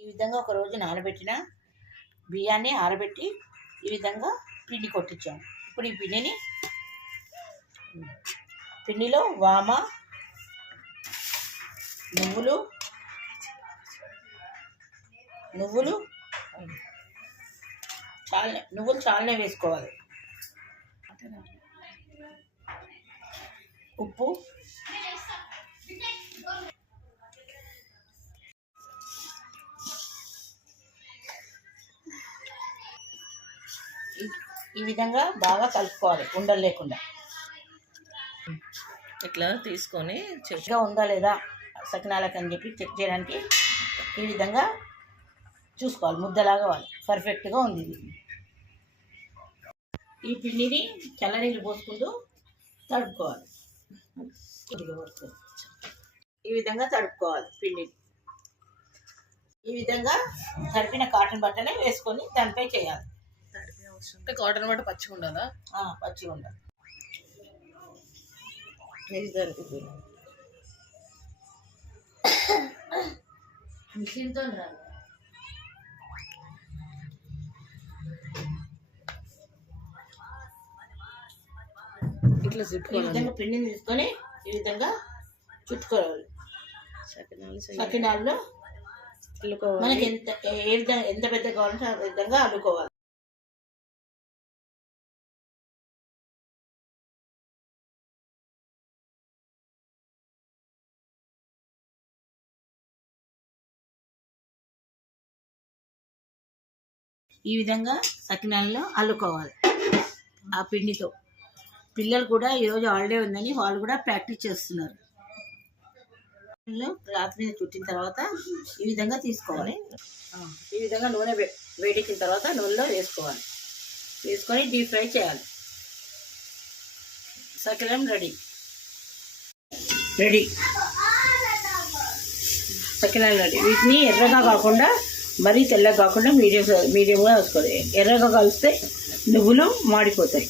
ఈ విధంగా ఒక రోజు నానబెట్టిన బియ్యాన్ని ఆరబెట్టి ఈ విధంగా పిండి కొట్టించాము ఇప్పుడు ఈ పిండిని పిండిలో వామ నువ్వులు నువ్వులు చాలనే నువ్వులు చాలనే వేసుకోవాలి. ఉప్పు ఈ- విధంగా బాగా కలుపుకోవాలి ఉండలు లేకుండా. ఇట్లా తీసుకొని చెక్ ఫ్రెష్గా ఉందా లేదా సకినాలకు అని చెప్పి చెక్ చేయడానికి ఈ విధంగా చూసుకోవాలి ముద్దలాగా వాలి పర్ఫెక్ట్గా ఉంది ఇది. ఈ పిండిని చల్లనీళ్ళు పోసుకుంటూ తడుపుకోవాలి. ఈ విధంగా తడుపుకోవాలి పిండిని. ఈ విధంగా తడిపిన కాటన్ బట్టనే వేసుకొని దానిపై చేయాలి. అంటే కాటన్ బట్ట పచ్చిగా ఉండాలా? ఆ, పచ్చిగా ఉండాలి. మిషన్తో రాదు. ఇట్లా చుట్టుకోవాలి. విధంగా పిండిని తీసుకొని ఈ విధంగా చుట్టుకోవాలి. సకినాలు సకినాల్లో మనకి ఎంత ఏ విధంగా ఎంత పెద్ద కావాలంటే ఆ విధంగా అల్లుకోవాలి. ఈ విధంగా సకినాలలో అల్లుకోవాలి. ఆ పిండితో. పిల్లలు కూడా ఈరోజు హాలిడే ఉందని వాళ్ళు కూడా ప్రాక్టీస్ చేస్తున్నారు. క్లాత్ మీద చుట్టిన తర్వాత ఈ విధంగా తీసుకోవాలి. ఈ విధంగా నూనె వేడెక్కిన తర్వాత నూనెలో వేసుకోవాలి. వేసుకొని డీప్ ఫ్రై చేయాలి. సకిలం రెడీ. రెడీ. సకినాలు రెడీ. వీటిని ఎర్రగా కాకుండా మరీ తెల్లగా కాకుండా మీడియం మీడియంగా వేసుకోవాలి. ఎర్రగా కలిస్తే నువ్వులు మాడిపోతాయి.